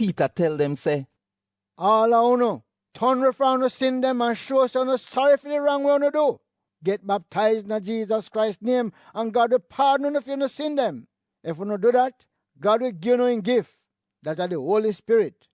Peter tell them say, all of you, turn away from your sin them and show us you're sorry for the wrong way you do. Get baptized in Jesus Christ's name and God will pardon you if you no sin them. If you don't do that, God will give you a gift, that are the Holy Spirit.